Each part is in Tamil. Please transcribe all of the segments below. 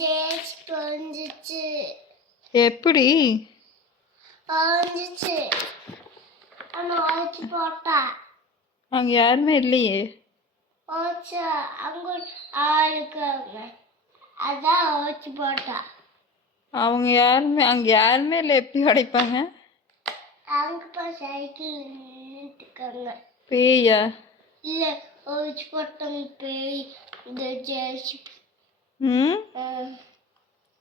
ஜெயிச்சுட்டு வந்துச்சு. எப்படி வந்துச்சு ஆனால் உழைச்சி போட்டா. அங்க யாருமே இல்லையே. உழைச்சி அங்க ஆளுக்காங்க அதான் உழைச்சி போட்டா. அவங்க யாருமே இல்லை, எப்படி உடைப்பாங்க? அங்கே சைக்கிள் நின்றுட்டுருக்காங்க. பேயா? இல்லை உழைச்சி போட்டாங்க பேய். இந்த ஜெயிச்சு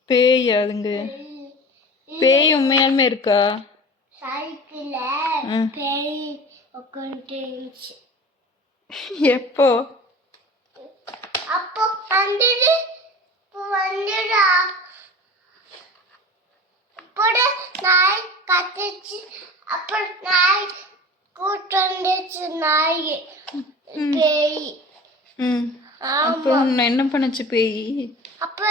பேயா? அதுங்க பேய் உண்மையாலுமே இருக்கா? சைக்கிள்ல பேய் உட்காந்துட்டு இருந்துச்சு. எப்போ? அப்போ வந்துடு வந்துடா. அப்புறம் நாய் கத்துச்சு. அப்புறம் நாய் கூட்டு வந்துச்சு. நாய் பேய். அப்புறம் என்ன பண்ணுச்சு பேய்? அப்ப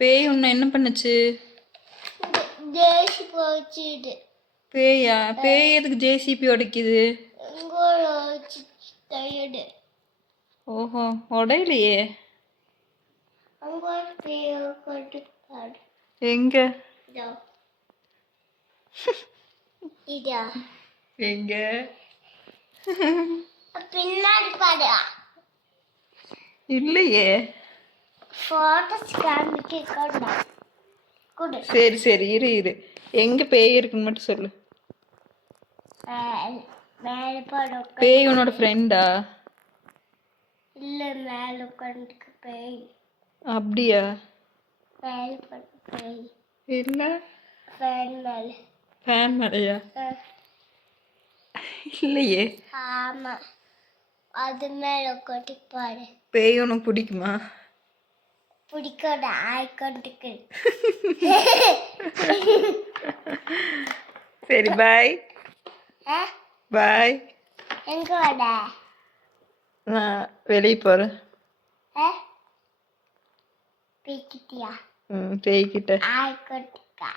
பேய் உன்னை என்ன பண்ணுச்சு? ஜேசிபி வச்சுது. பேயா? பேய் எதுக்கு ஜேசிபி உடைக்குது? டயர்டு. ஓஹோ, உடையிலையே. எங்க எங்க பின்னாடி பாடு. இல்லையே. சரி சரி, இரு. எங்க பேய் இருக்குன்னு மட்டும் சொல்லு. பேய் உன்னோட ஃப்ரெண்டா? இல்ல, மேல உட்காந்துருக்கு பேய். அப்படியா? மேல பேய் இல்ல, ஃபேன் மேலையா? இல்லையே. ஆமா, அது மேல உட்காந்து பாரு. பேய் உனக்கு பிடிக்குமா? பிடிக்காத ஆய்கொண்டுக்கு. சரி, பாய். பாய். எங்க வர? நான் வெளியே போறேன். பேய்கிட்டியா? பேய்கிட்ட. ஆய்கொண்டுக்கா.